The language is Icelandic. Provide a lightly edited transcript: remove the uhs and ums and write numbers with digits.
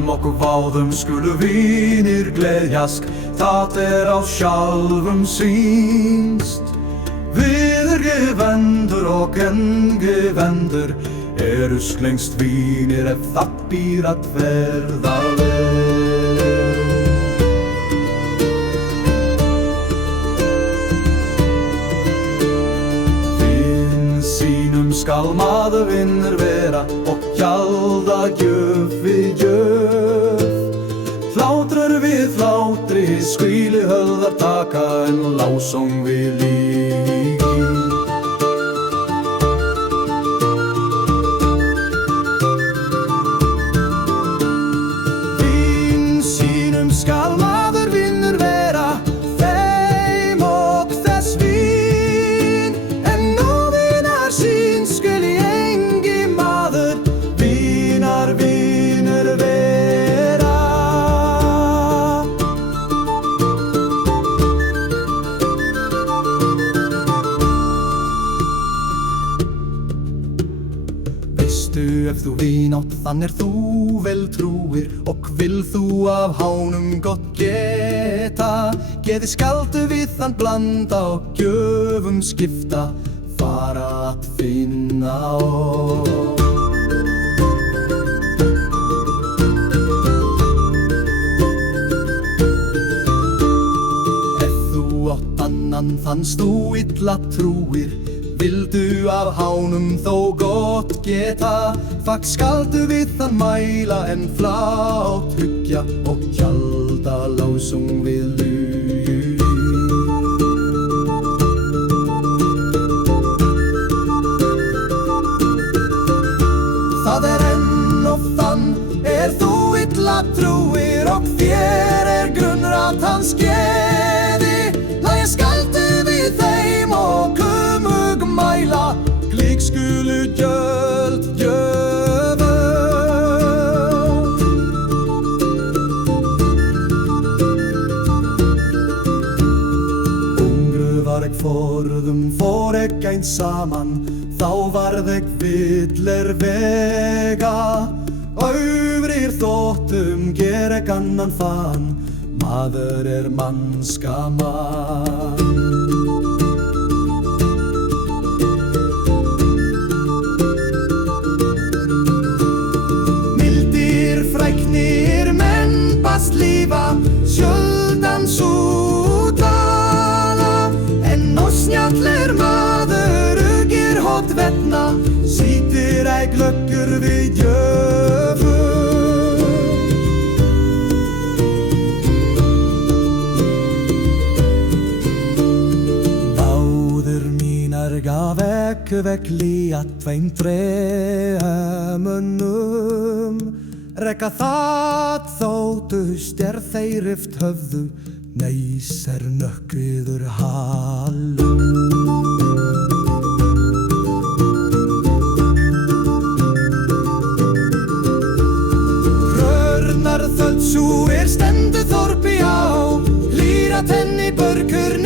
Báðum og báðum skulu vinir gleðjast, það á sjálfum sýnst. Viðurgevendur og engevendur sklengst vinir ef það býr að verða vel. Vin sínum skal maður vinnur vera og gjalda gjöf við gjöf. Hlátrur við hlátri skvíli höfðar taka en lásong við líki. Skal maður vinnur vera, þeim og þess vín. En nóvinar sín skuli engi maður vinar vinur vera. Veistu ef þú vinátt þann þú vel trúir og vil þú af hánum gott geta. Geði skaldu við þann blanda og gjöfum skipta, fara að finna á. Ef þú átt annan þannst þú illa trúir, vildu af hánum þó gott geta. Fagn skaldu við þann mæla en flátt hyggja og gjalda lásung við lugi. Það enn og þann þú illa trúir og þér grunnur að hans geði. Lægja skaldu við þeim og kumug mæla, glík skulu gjöld gjöfu. Ungru var forðum fór einn saman, þá varð villir vega. Öfrir þóttum ger annan fann, maður mannskaman. Mildir fræknir menn bast lífa, sjöldan svo tala. En snjallir maður ugir hótt vetna, sýtir glöggur við gjöfu. Gaf vekli að tveim tremunum. Rekka það þóttust þeir yft höfðu, neis nökkviður halum. Rörnar þöld svo stendu þorpi á, lýra tenni börkur